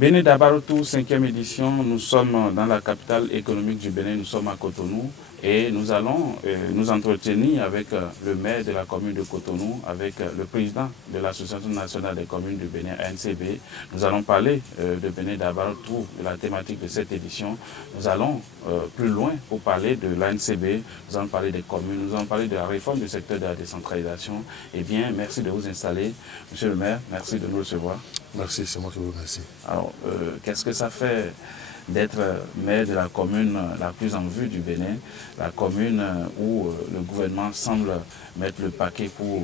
Bénin Dabaroutou, 5e édition, nous sommes dans la capitale économique du Bénin, nous sommes à Cotonou et nous allons nous entretenir avec le maire de la commune de Cotonou, avec le président de l'Association nationale des communes du Bénin, ANCB. Nous allons parler de Bénin Dabaroutou, de la thématique de cette édition. Nous allons plus loin pour parler de l'ANCB, nous allons parler des communes, nous allons parler de la réforme du secteur de la décentralisation. Eh bien, merci de vous installer. Monsieur le maire, merci de nous recevoir. Merci, c'est moi qui vous remercie. Alors, qu'est-ce que ça fait d'être maire de la commune la plus en vue du Bénin, la commune où le gouvernement semble mettre le paquet pour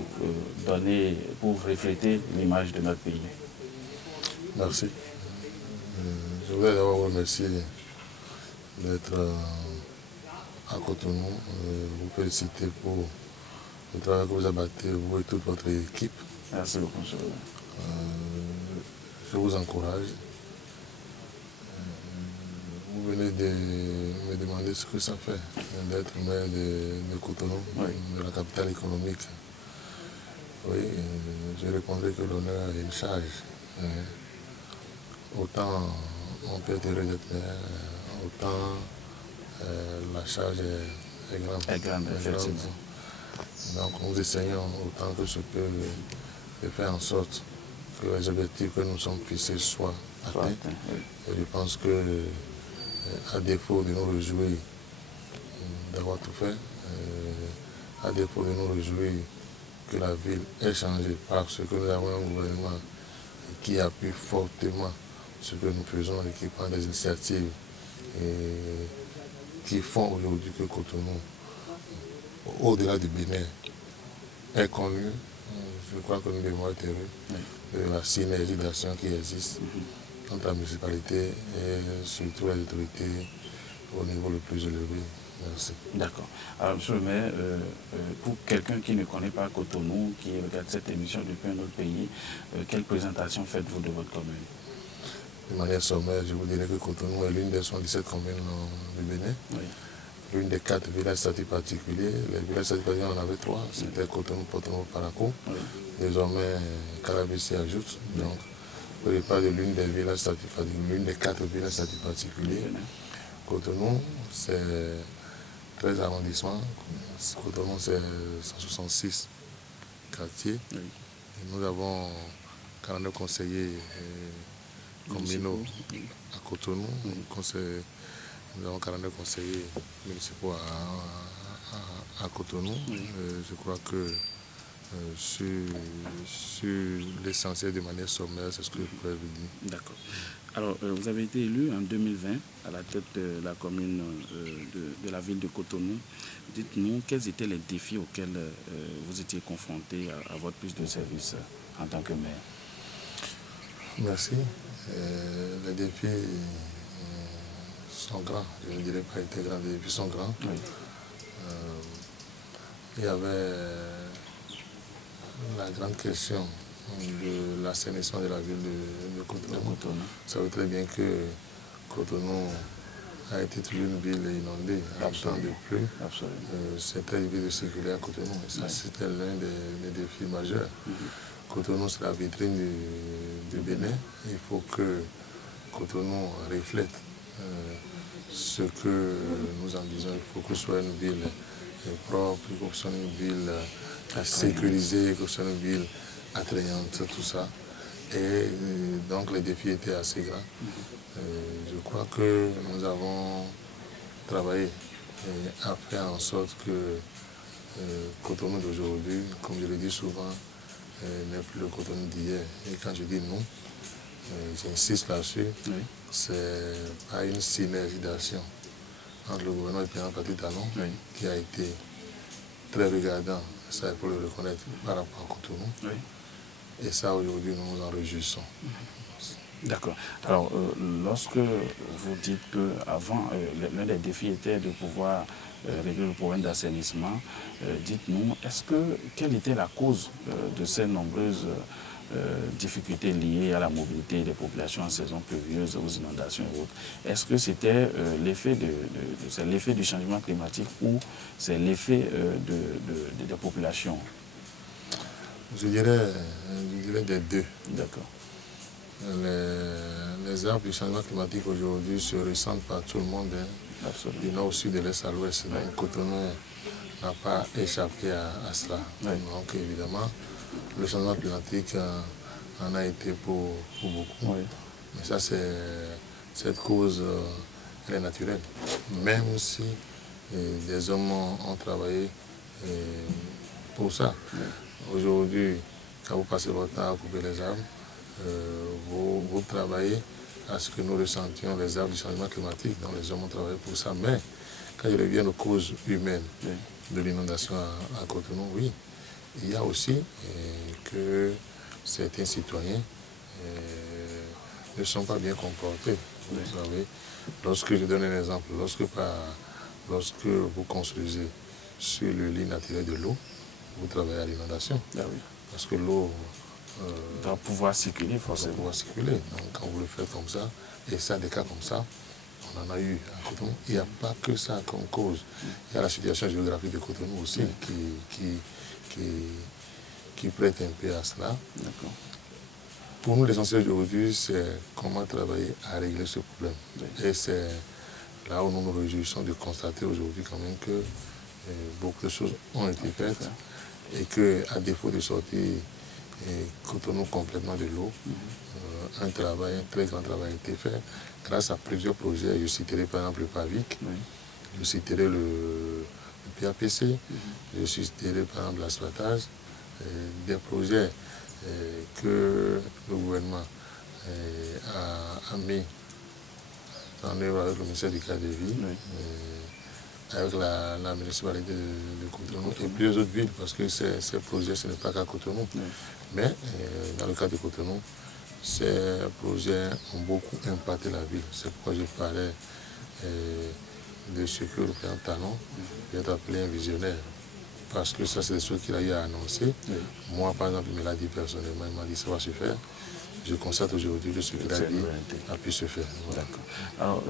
pour refléter l'image de notre pays? Merci. Je voudrais d'abord vous remercier d'être à Cotonou, vous féliciter pour le travail que vous abattez, vous et toute votre équipe. Merci beaucoup, monsieur le maire. Je vous encourage. Vous venez de me demander ce que ça fait d'être maire de Cotonou, oui, de la capitale économique. Oui, je répondrai que l'honneur est une charge. Autant on peut être heureux d'être maire, autant la charge est grande. Est grande, effectivement. Donc nous essayons autant que je peux de faire en sorte que les objectifs que nous sommes fixés soient atteints. Oui. Et je pense que, à défaut de nous réjouir d'avoir tout fait, à défaut de nous réjouir que la ville ait changé parce que nous avons un gouvernement qui appuie fortement ce que nous faisons et qui prend des initiatives et qui font aujourd'hui que Cotonou, au-delà du Bénin, est connu. Je crois que nous devons être heureux de la synergie d'action qui existe entre la municipalité et surtout les autorités au niveau le plus élevé. Merci. D'accord. Alors, monsieur le maire, pour quelqu'un qui ne connaît pas Cotonou, qui regarde cette émission depuis un autre pays, quelle présentation faites-vous de votre commune? De manière sommaire, je vous dirais que Cotonou est l'une des 77 communes du Bénin. Oui. L'une des 4 villages statut particuliers. Les villages statut particuliers, on en avait 3. C'était Cotonou, Potonou, Parakou. Oui. Désormais, Carabi s'y ajoute. Oui. Donc, je parle de l'une des villages statut particuliers, l'une des 4 villages statut particuliers. Oui. Cotonou, c'est 13 arrondissements. Cotonou, c'est 166 quartiers. Oui. Et nous avons 42 conseillers communaux à Cotonou. Oui. Nous avons 42 conseillers municipaux à Cotonou. Oui. Je crois que sur l'essentiel de manière sommaire, c'est ce que je pourrais vous dire. D'accord. Alors, vous avez été élu en 2020 à la tête de la commune de la ville de Cotonou. Dites-nous quels étaient les défis auxquels vous étiez confronté à votre prise de service en tant que maire. Merci. Les défis sont grands. Je ne dirais pas été grands, les défis sont grands. Oui. Il y avait la grande question de l'assainissement de la ville de Cotonou. Vous savez très bien que Cotonou a été toujours une ville inondée en temps de pluie. C'était difficile de circuler à Cotonou. Et ça, c'était l'un des défis majeurs. Cotonou, c'est la vitrine du Bénin. Il faut que Cotonou reflète ce que nous en disons. Il faut que ce soit une ville propre, il faut que ce soit une ville sécurisée, que ce soit une ville attrayante, tout ça. Et donc les défis étaient assez grands. Je crois que nous avons travaillé et à faire en sorte que Cotonou d'aujourd'hui, comme je le dis souvent, n'est plus le Cotonou d'hier. Et quand je dis nous, j'insiste là-dessus, oui. C'est pas une synergie d'action entre le gouvernement et le président Patrice Talon, oui, qui a été très regardant, ça il faut le reconnaître, par rapport à Cotonou. Oui. Et ça aujourd'hui nous nous en réjouissons. D'accord. Alors, lorsque vous dites qu'avant, l'un des défis était de pouvoir régler le problème d'assainissement, dites-nous, quelle était la cause de ces nombreuses difficultés liées à la mobilité des populations en saison pluvieuse, aux inondations et autres? Est-ce que c'était l'effet du changement climatique ou c'est l'effet des populations? Je dirais des deux. D'accord. les arbres du changement climatique aujourd'hui se ressentent par tout le monde, hein, du nord au sud, de l'est à l'ouest. Donc Cotonou n'a pas échappé à cela. Oui. Donc évidemment, le changement climatique en a été pour beaucoup. Oui. Mais ça, cette cause, elle est naturelle. Même si des hommes ont travaillé pour ça. Oui. Aujourd'hui, quand vous passez votre temps à couper les arbres, vous travaillez à ce que nous ressentions les arbres du changement climatique, dont les hommes ont travaillé pour ça. Mais quand je reviens aux causes humaines de l'inondation à Cotonou, oui, il y a aussi que certains citoyens ne sont pas bien comportés. Vous savez, lorsque je donne un exemple, lorsque vous construisez sur le lit naturel de l'eau, vous travaillez à l'inondation. Ah oui. Parce que l'eau doit pouvoir circuler forcément. Doit pouvoir circuler. Donc quand vous le faites comme ça, et ça, des cas comme ça, on en a eu à Cotonou. Il n'y a pas que ça comme cause. Il y a la situation géographique de Cotonou aussi qui prête un peu à cela. Pour nous, l'essentiel aujourd'hui, c'est comment travailler à régler ce problème. Et c'est là où nous nous réjouissons de constater aujourd'hui quand même que beaucoup de choses ont été faites et qu'à défaut de sortir Cotonou complètement de l'eau, un très grand travail a été fait grâce à plusieurs projets. Je citerai par exemple le PAVIC, je citerai le PAPC, je citerai par exemple l'asphaltage, des projets que le gouvernement a mis en œuvre avec le ministère du cadre de vie, avec la municipalité de Cotonou et plusieurs autres villes, parce que ces projets, ce n'est pas qu'à Cotonou. Mais dans le cas de Cotonou, ces projets ont beaucoup impacté la ville. C'est pourquoi je parlais de ce que le président Talon vient d'appeler un visionnaire. Parce que ça, c'est des choses qu'il a eu à annoncer. Moi, par exemple, il me l'a dit personnellement, il m'a dit ça va se faire. Je constate aujourd'hui que ce qu'il a dit a pu se faire. Voilà. D'accord. Alors,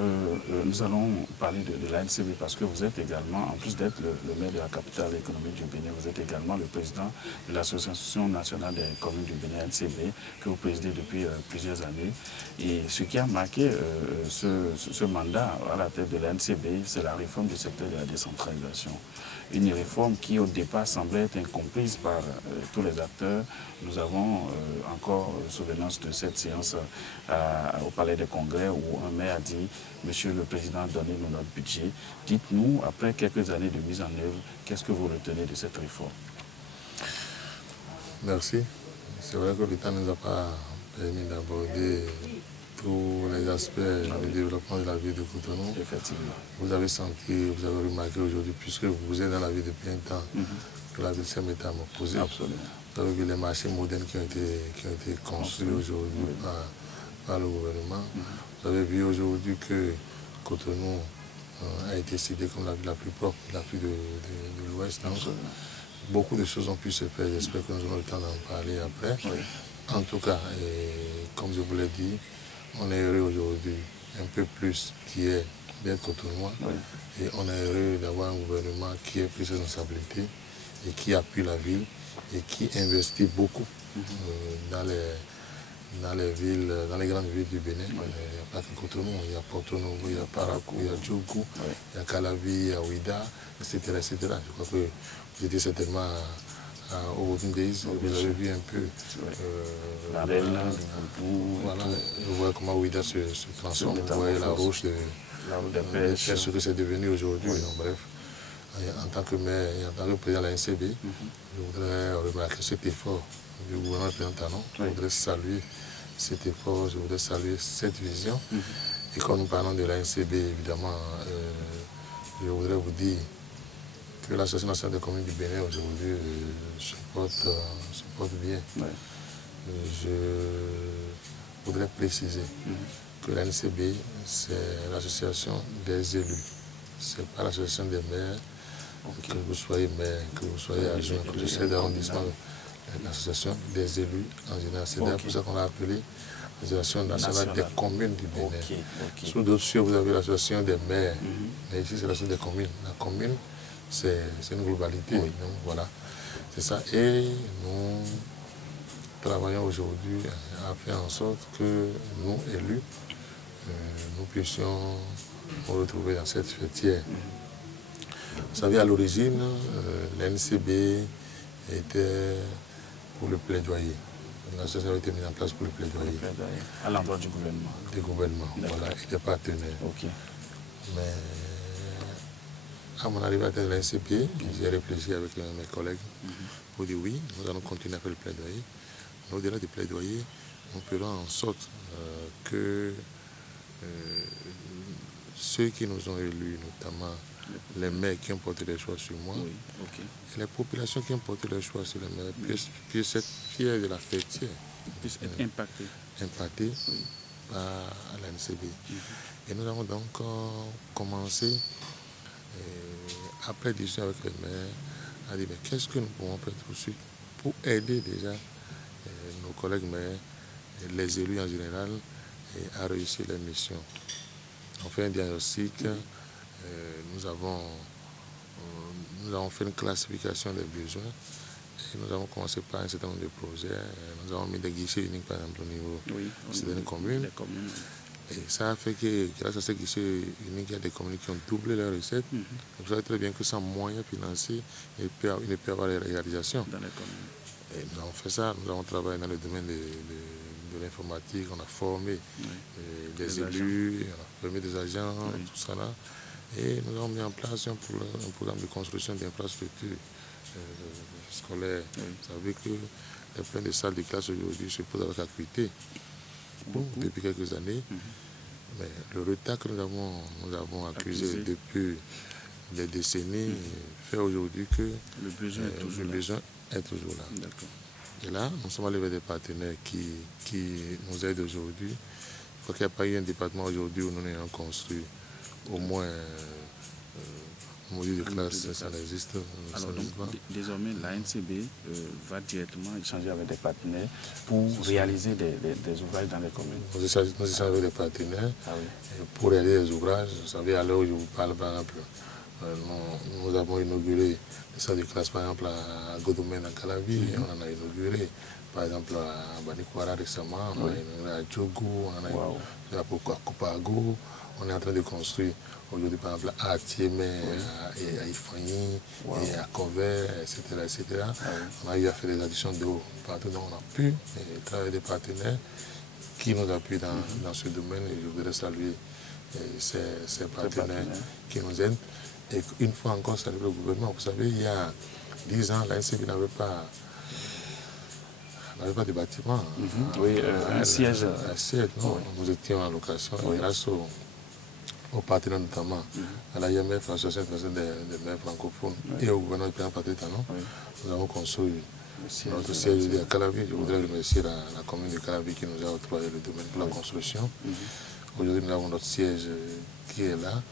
nous allons parler de l'ANCB parce que vous êtes également, en plus d'être le maire de la capitale économique du Bénin, vous êtes également le président de l'Association nationale des communes du Bénin, ANCB, que vous présidez depuis plusieurs années. Et ce qui a marqué ce mandat à la tête de l'ANCB, c'est la réforme du secteur de la décentralisation. Une réforme qui, au départ, semblait être incomprise par tous les acteurs. Nous avons encore souvenance de cette séance au Palais des Congrès où un maire a dit « Monsieur le Président, donnez-nous notre budget. Dites-nous, après quelques années de mise en œuvre, qu'est-ce que vous retenez de cette réforme ?» Merci. C'est vrai que le temps ne nous a pas permis d'aborder tous les aspects du développement de la ville de Cotonou. Effectivement. Vous avez senti, vous avez remarqué aujourd'hui, puisque vous êtes dans la ville depuis un temps, que la ville s'est métamorphosée. Absolument. Vous avez vu les marchés modernes qui ont été construits aujourd'hui par le gouvernement. Vous avez vu aujourd'hui que Cotonou a été cité comme la ville la plus propre, la plus de l'Ouest. Beaucoup de choses ont pu se faire. J'espère que nous aurons le temps d'en parler après. Oui. En tout cas, comme je vous l'ai dit, on est heureux aujourd'hui, un peu plus qui est d'être Cotonouois. Oui. Et on est heureux d'avoir un gouvernement qui ait pris ses responsabilités et qui appuie la ville et qui investit beaucoup dans les villes, dans les grandes villes du Bénin. Oui. Il n'y a pas que Cotonou, il y a Porto Novo, il y a Parakou, il y a Djougou, il y a Calavi, il y a Ouida, etc., etc. Je crois que vous étiez certainement au Open Days, vous avez vu un peu voilà, vous voyez comment Ouida se transforme, vous voyez la roche de pêche, ce que c'est devenu aujourd'hui. Bref, en tant que maire et en tant que président de la NCB, je voudrais remarquer cet effort du gouvernement président Talon. Je voudrais saluer cet effort, je voudrais saluer cette vision. Et quand nous parlons de la NCB, évidemment, je voudrais vous dire que l'Association nationale des communes du Bénin aujourd'hui se porte bien. Ouais. Je voudrais préciser que l'ANCB, c'est l'association des élus. Ce n'est pas l'association des maires, que vous soyez maire, que vous soyez adjoint, que vous soyez d'arrondissement, l'association des élus en général. C'est d'ailleurs pour ça qu'on l'a appelé l'association nationale des communes du Bénin. Sous d'autres cieux, vous avez l'association des maires, mais ici c'est l'association des communes. La commune, c'est une globalité. Donc, voilà, c'est ça. Et nous travaillons aujourd'hui à faire en sorte que nous, élus, nous puissions nous retrouver dans cette fêtière. Vous savez, à l'origine, l'NCB était pour le plaidoyer. L'association a été mise en place pour le plaidoyer. À l'endroit du gouvernement. Du gouvernement, voilà, et des partenaires. Okay. Mais à mon arrivée à la l'NCP, j'ai réfléchi avec mes collègues pour dire oui, nous allons continuer à faire le plaidoyer. Mais au-delà du plaidoyer, nous ferons en sorte que ceux qui nous ont élus, notamment les maires qui ont porté les choix sur moi, et les populations qui ont porté les choix sur les maires, puissent être fiers de la fêtière. Puissent être impactés par la NCB. Et nous avons donc commencé, après discussion avec les maires, à dire qu'est-ce que nous pouvons faire tout de suite pour aider déjà nos collègues maires, les élus en général, à réussir leur mission. On fait un diagnostic, nous avons fait une classification des besoins et nous avons commencé par un certain nombre de projets. Nous avons mis des guichets uniques par exemple au niveau de certaines communes. Et ça a fait que grâce à ces guichets uniques, il y a des communes qui ont doublé leurs recettes. Vous savez très bien que sans moyens financiers, il ne peut y avoir les réalisations. Dans les communes. Et nous avons fait ça, nous avons travaillé dans le domaine de l'informatique, on a formé des élus, on a formé des agents, tout ça là. Et nous avons mis en place un programme de construction d'infrastructures scolaires. Vous savez que les plein de salles de classe aujourd'hui se posent avec acuité depuis quelques années. Mais le retard que nous avons accusé depuis des décennies fait aujourd'hui que le besoin est toujours là. Et là, nous sommes allés vers des partenaires qui nous aident aujourd'hui. Il faut qu'il n'y ait pas eu un département aujourd'hui où nous ayons construit au moins un module de classe, ça n'existe pas. Désormais, la NCB va directement échanger avec des partenaires pour réaliser des ouvrages dans les communes. Nous échangeons avec des partenaires pour réaliser des ouvrages. Vous savez, à l'heure où je vous parle, par exemple, nous avons inauguré des salles de classe, par exemple, à Godomène, à Calavi, on en a inauguré. Par exemple, à Banikwara récemment, on a inauguré à Djogo, on a inauguré à Kopago. On est en train de construire aujourd'hui, par exemple, à Tiémé, à Ifani, et à Convert, etc. On a eu à faire des additions d'eau partout, donc on a pu travailler des partenaires qui nous appuient dans ce domaine. Et je voudrais saluer ces partenaires qui nous aident. Et une fois encore, saluer le gouvernement. Vous savez, il y a 10 ans, la NCB n'avait pas de bâtiment. Un siège. Un siège, non. Nous étions en location grâce aux partenaires notamment, à la IMF, l'Association internationale des maires francophones, et au gouvernement du président Patrick Talon, nous avons construit notre siège à Calavi. Je voudrais remercier la commune de Calavi qui nous a octroyé le domaine pour la construction. Aujourd'hui, nous avons notre siège qui est là.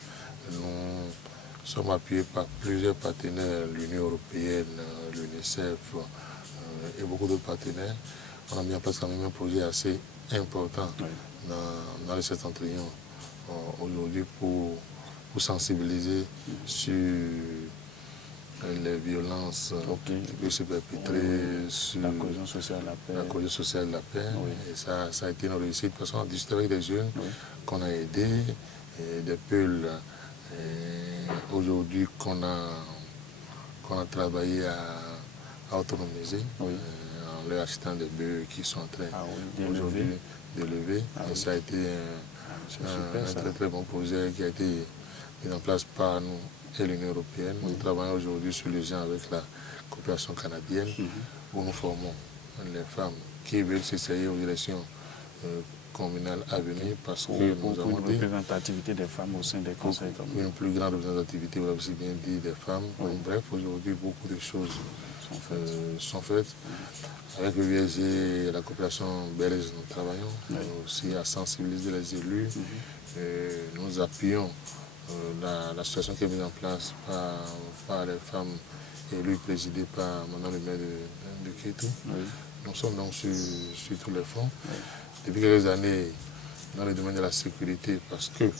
Nous sommes appuyés par plusieurs partenaires, l'Union européenne, l'UNICEF et beaucoup d'autres partenaires. On a mis en place quand même un projet assez important dans le septentrion aujourd'hui pour sensibiliser sur les violences qui peuvent se perpétrer sur la cohésion sociale de la paix. Et ça a été une réussite parce qu'on a discuté avec des jeunes qu'on a aidés, des peuls aujourd'hui qu'on a travaillé à autonomiser en leur achetant des bœufs qui sont en train aujourd'hui d'élever. Et ça a été un très très bon projet qui a été mis en place par nous et l'Union européenne. Nous travaillons aujourd'hui sur les gens avec la coopération canadienne où nous formons les femmes qui veulent s'essayer aux élections communales à venir parce que nous avons une représentativité des femmes au sein des conseils. Une plus grande représentativité, vous l'avez aussi bien dit, des femmes. Bref, aujourd'hui, beaucoup de choses sont faites. Avec le VSG et la coopération belge, nous travaillons aussi à sensibiliser les élus. Nous appuyons l'association qui est mise en place par les femmes élues présidées par Madame le maire de Kétou. Nous sommes donc sur tous les fronts. Depuis quelques années, dans le domaine de la sécurité, parce qu'il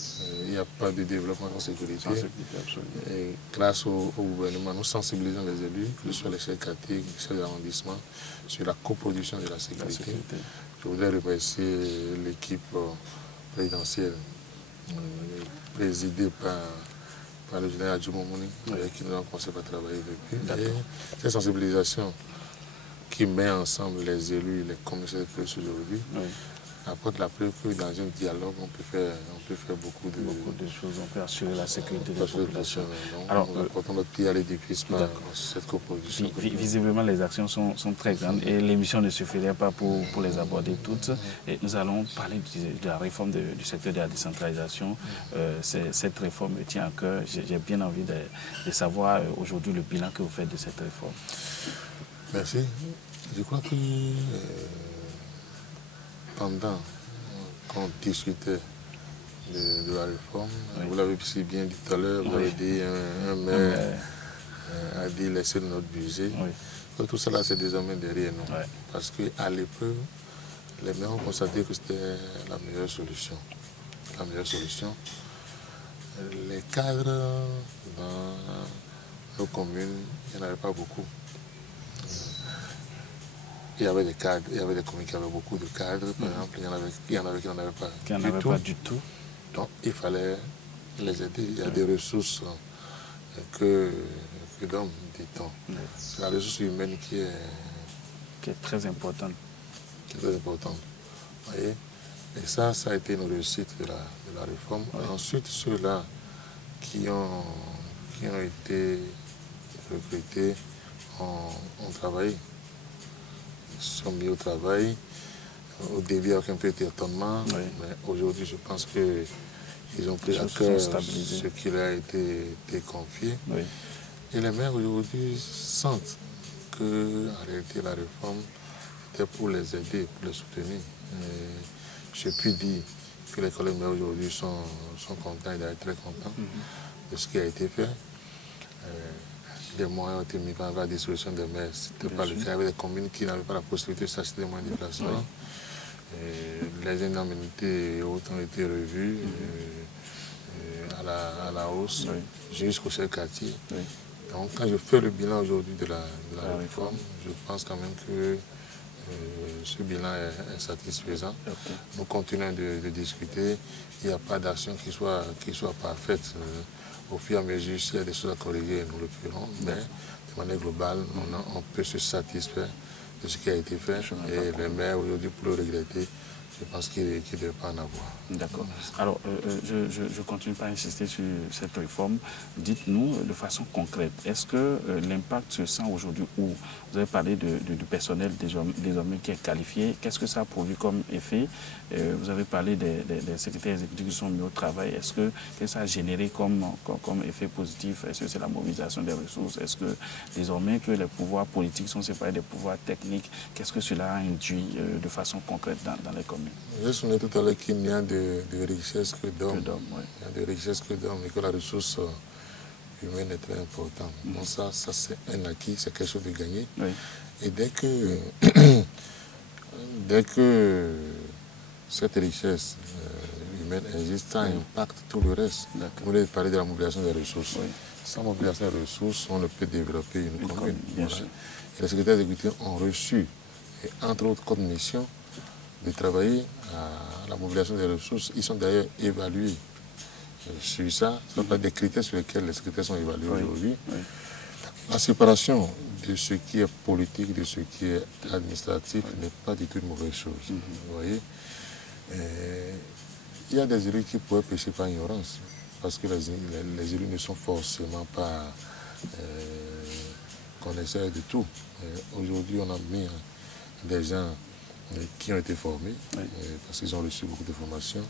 n'y a pas de développement sans sécurité. Et grâce au gouvernement, nous sensibilisons les élus, que ce soit les chefs quartiers, les chefs d'arrondissement, sur la coproduction de la sécurité. Je voudrais remercier l'équipe présidentielle, présidée par le général Djoumouni, avec qui nous avons commencé à travailler depuis. Et cette sensibilisation qui met ensemble les élus et les commissaires de police aujourd'hui, apporte la preuve que dans un dialogue, on peut faire beaucoup de choses. On peut assurer la sécurité des populations. Alors, nous apportons notre pied à l'édifice par cette coproduction. Visiblement, les actions sont très grandes et l'émission ne suffirait pas pour les aborder toutes. Et nous allons parler de la réforme du secteur de la décentralisation. Cette réforme me tient à cœur. J'ai bien envie de savoir aujourd'hui le bilan que vous faites de cette réforme. Merci. Je crois que pendant qu'on discutait de la réforme, vous l'avez si bien dit tout à l'heure, vous avez dit un maire a dit laisser notre budget. Tout cela c'est désormais derrière nous. Parce qu'à l'épreuve, les maires ont constaté que c'était la meilleure solution. La meilleure solution. Les cadres dans nos communes, il n'y en avait pas beaucoup. Il y avait des cadres, il y avait des communes qui avaient beaucoup de cadres, par exemple, il y en avait qui n'en avaient pas. Qui n'en avaient pas du tout. Donc il fallait les aider. Il y a des ressources que d'hommes, dit-on. C'est la ressource humaine qui est très importante. Qui est très importante. Vous voyez? Et ça a été une réussite de la réforme. Ensuite, ceux-là qui ont été recrutés ont travaillé. Sont mis au travail. Au début, il n'y a aucun peu d'étonnement, mais aujourd'hui, je pense qu'ils ont pris à cœur ce qui leur a été confié. Et les maires aujourd'hui sentent que, en réalité, la réforme était pour les aider, pour les soutenir. Et je puis dire que les collègues maires aujourd'hui sont contents, ils doivent être très contents de ce qui a été fait. Des moyens ont été mis par la dissolution des maires. C'était pas le cas. Il y avait des communes qui n'avaient pas la possibilité de s'acheter des moyens de déplacement. Les indemnités ont été revues à la hausse jusqu'au chef quartier. Donc quand je fais le bilan aujourd'hui de la réforme, je pense quand même que ce bilan est satisfaisant. Nous continuons de discuter. Il n'y a pas d'action qui soit parfaite. Au fur et à mesure, s'il y a des choses à corriger, nous le ferons. Mais de manière globale, on peut se satisfaire de ce qui a été fait. Et les maires, aujourd'hui, pour le regretter, je pense qu'il ne devait pas en avoir. D'accord. Alors, je continue par insister sur cette réforme. Dites-nous de façon concrète, est-ce que l'impact se sent aujourd'hui où vous avez parlé du personnel désormais qui est qualifié? Qu'est-ce que ça a produit comme effet? Vous avez parlé des secrétaires exécutifs qui sont mis au travail. Est-ce que ça a généré comme effet positif? Est-ce que c'est la mobilisation des ressources? Est-ce que désormais que les pouvoirs politiques sont séparés des pouvoirs techniques? Qu'est-ce que cela a induit de façon concrète dans les communes? Je soulignais tout à l'heure qu'il n'y a de richesse que d'hommes. Il y a de richesse que d'hommes et que la ressource humaine est très importante. Donc ça c'est un acquis, c'est quelque chose de gagné. Et dès que cette richesse humaine existe, ça impacte tout le reste. Vous voulez parler de la mobilisation des ressources. Sans mobilisation des ressources, on ne peut développer une commune. Et les secrétaires exécutifs ont reçu, et entre autres comme mission, de travailler à la mobilisation des ressources. Ils sont d'ailleurs évalués sur ça. Ce sont des critères sur lesquels les secrétaires sont évalués aujourd'hui. La séparation de ce qui est politique, de ce qui est administratif n'est pas du tout une mauvaise chose. Vous voyez, il y a des élus qui pourraient pécher par ignorance, parce que les élus ne sont forcément pas connaisseurs de tout. Aujourd'hui, on a mis des gens qui ont été formés, parce qu'ils ont reçu beaucoup de formations,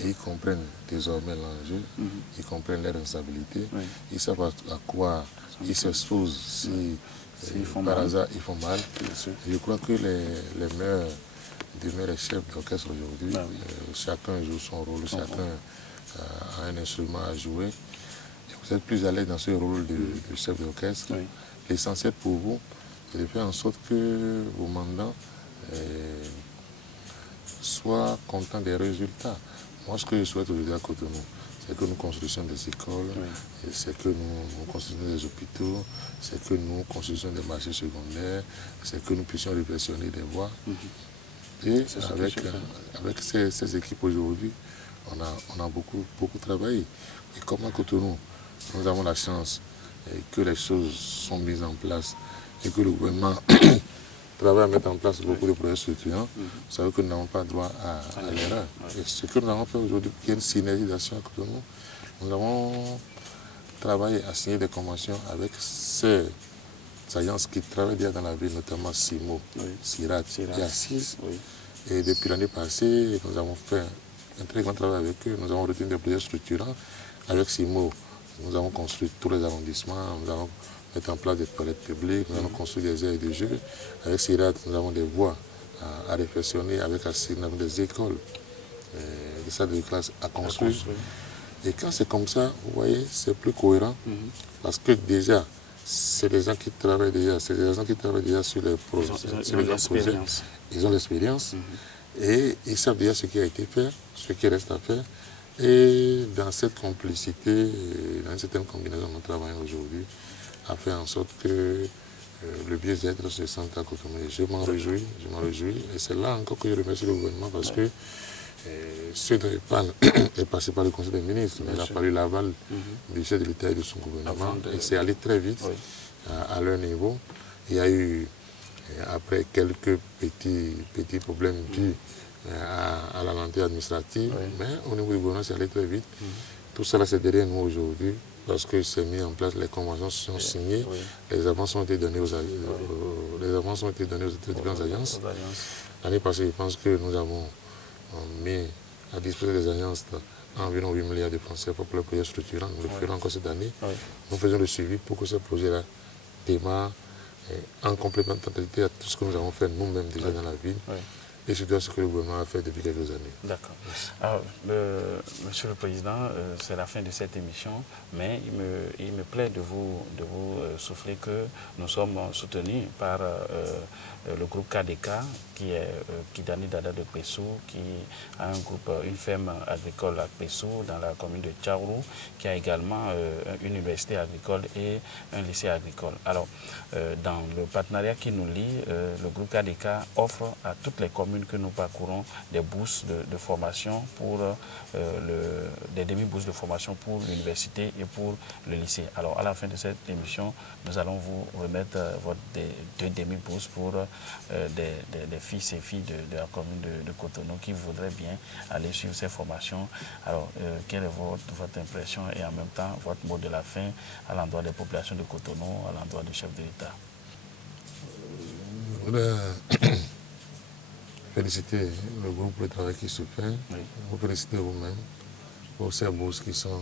et ils comprennent désormais l'enjeu, ils comprennent les responsabilités, ils savent à quoi ils s'exposent si par hasard ils font mal. Je crois que les maires demeurent les chefs d'orchestre aujourd'hui, chacun joue son rôle, chacun a un instrument à jouer. Et vous êtes plus à l'aise dans ce rôle de chef d'orchestre. L'essentiel pour vous, c'est de faire en sorte que vos mandats soient contents des résultats. Moi, ce que je souhaite aujourd'hui à Cotonou, c'est que nous construisions des écoles, c'est que nous construisions des hôpitaux, c'est que nous construisions des marchés secondaires, c'est que nous puissions réflexionner des voies. Et avec ces équipes aujourd'hui, on a beaucoup travaillé. Et comme à Cotonou, nous avons la chance que les choses sont mises en place et que le gouvernement travaille à mettre en place beaucoup de projets structurants, vous savez que nous n'avons pas droit à l'erreur. Et ce que nous avons fait aujourd'hui, il y a une synergie d'action à Cotonou. Nous avons travaillé à signer des conventions avec ces alliances qui travaillent déjà dans la ville, notamment SIMO, SIRAT et ASSIS. Et depuis l'année passée, nous avons fait un très grand travail avec eux. Nous avons retenu des projets structurants. Avec SIMO, nous avons construit tous les arrondissements, nous avons mis en place des toilettes publiques, nous avons construit des aires de jeu. Avec SIRAT, nous avons des voies à réflexionner. Avec ASSIS, nous avons des écoles, des salles de classe à construire. Et quand c'est comme ça, vous voyez, c'est plus cohérent. Parce que déjà, c'est des gens qui travaillent déjà, sur les projets. Ils ont l'expérience et ils savent déjà ce qui a été fait, ce qui reste à faire. Et dans cette complicité, dans une certaine combinaison, nous travaillons aujourd'hui à faire en sorte que le bien-être se sente à Cotonou. Je m'en réjouis. Et c'est là encore que je remercie le gouvernement parce que ce dont il parle est passé par le Conseil des ministres, mais il a fallu l'aval du chef de l'État et de son gouvernement. Et c'est allé très vite à leur niveau. Il y a eu, après quelques petits problèmes dus à la lenteur administrative, mais au niveau du gouvernement, c'est allé très vite. Tout cela, c'est derrière nous aujourd'hui, parce que c'est mis en place, les conventions sont signées, les avances ont été données aux différentes alliances. L'année passée, je pense que nous avons mis à disposition des alliances environ 8 milliards de francs CFA pour le projet structurant. Nous le ferons encore cette année. Nous faisons le suivi pour que ce projet-là démarre en complémentarité à tout ce que nous avons fait nous-mêmes déjà dans la ville. Et surtout ce que le gouvernement a fait depuis quelques années. D'accord. Alors, Monsieur le Président, c'est la fin de cette émission, mais il me plaît de vous souffler que nous sommes soutenus par le groupe KDK, qui est Kidani Dada de Pessou, qui a une ferme agricole à Pessou, dans la commune de Tchaourou, qui a également une université agricole et un lycée agricole. Alors, dans le partenariat qui nous lie, le groupe KDK offre à toutes les communes que nous parcourons des bourses de formation pour des demi-bourses de formation pour l'université et pour le lycée. Alors à la fin de cette émission, nous allons vous remettre deux demi-bourses pour des fils et filles de la commune de Cotonou qui voudraient bien aller suivre ces formations. Alors quelle est votre impression et en même temps votre mot de la fin à l'endroit des populations de Cotonou, à l'endroit du chef de l'État? Féliciter le groupe pour le travail qui se fait. Vous féliciter vous-même pour ces bourses qui sont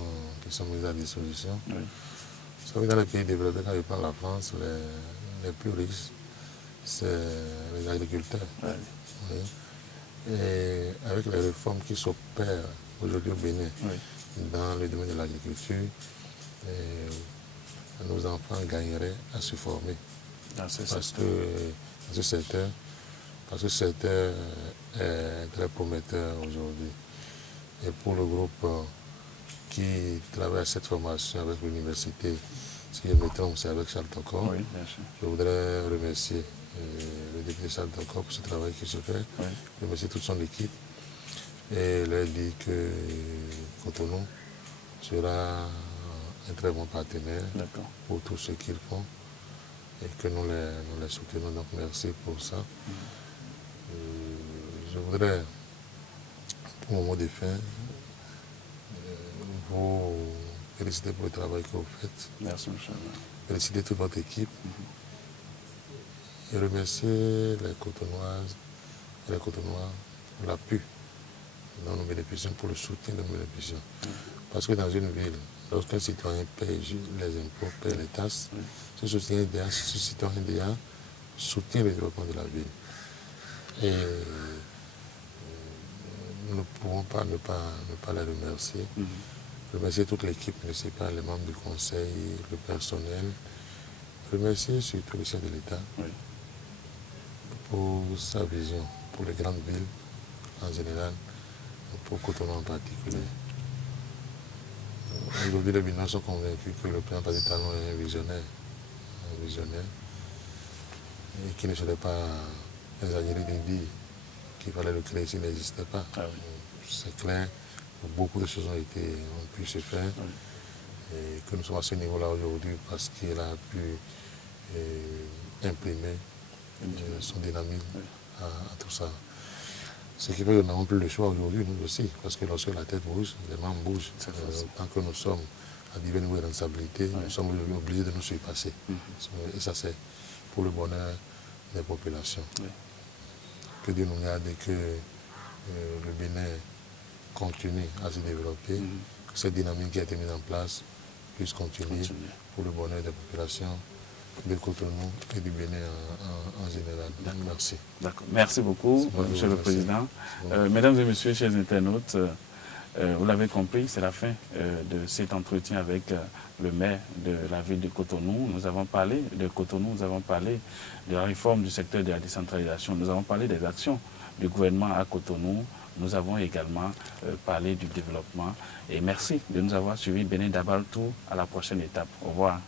mises à disposition. Vous savez, dans les pays développés, quand je parle de la France, les plus riches, c'est les agriculteurs. Et avec les réformes qui s'opèrent aujourd'hui au Bénin, dans le domaine de l'agriculture, nos enfants gagneraient à se former. Parce que ce secteur est très prometteur aujourd'hui. Et pour le groupe qui travaille à cette formation avec l'université, si je me trompe, c'est avec Charles Tokor. Je voudrais remercier le député Charles Tokor pour ce travail qui se fait, remercier toute son équipe et leur dire que Cotonou sera un très bon partenaire pour tout ce qu'ils font et que nous les soutenons. Donc merci pour ça. Je voudrais, pour mon mot de fin, vous féliciter pour le travail que vous faites. Merci, monsieur. Féliciter toute votre équipe et remercier les Cotonoises et les Cotonois pour l'appui dont nous bénéficions, pour le soutien dont nous bénéficions. Parce que dans une ville, lorsqu'un citoyen paye les impôts, paye les taxes, ce citoyen DA soutient le développement de la ville. Et nous ne pouvons pas ne pas les remercier. Remercier toute l'équipe municipale, les membres du conseil, le personnel. Remercier surtout le chef de l'État pour sa vision pour les grandes villes, en général, pour Cotonou en particulier. Aujourd'hui, les Béninois sont convaincus que le président Patrice Talon est un visionnaire, et qui ne serait pas exagéré de dire qu'il fallait le créer s'il n'existait pas. Ah oui. C'est clair que beaucoup de choses ont pu se faire, et que nous sommes à ce niveau-là aujourd'hui parce qu'il a pu imprimer son dynamisme à tout ça. Ce qui fait que nous n'avons plus le choix aujourd'hui, nous aussi, parce que lorsque la tête bouge, les membres bougent. Tant que nous sommes à divers niveaux de responsabilité, nous sommes obligés de nous surpasser. Et ça, c'est pour le bonheur des populations. Que Dieu nous garde et que le Bénin continue à se développer, que cette dynamique qui a été mise en place puisse continuer pour le bonheur des populations de Cotonou et du Bénin en général. Merci. D'accord. Merci beaucoup, Monsieur le Président. Mesdames et Messieurs, chers internautes, vous l'avez compris, c'est la fin de cet entretien avec le maire de la ville de Cotonou. Nous avons parlé de Cotonou, nous avons parlé de la réforme du secteur de la décentralisation, nous avons parlé des actions du gouvernement à Cotonou, nous avons également parlé du développement. Et merci de nous avoir suivis. Bénin Dabaltou, à la prochaine étape. Au revoir.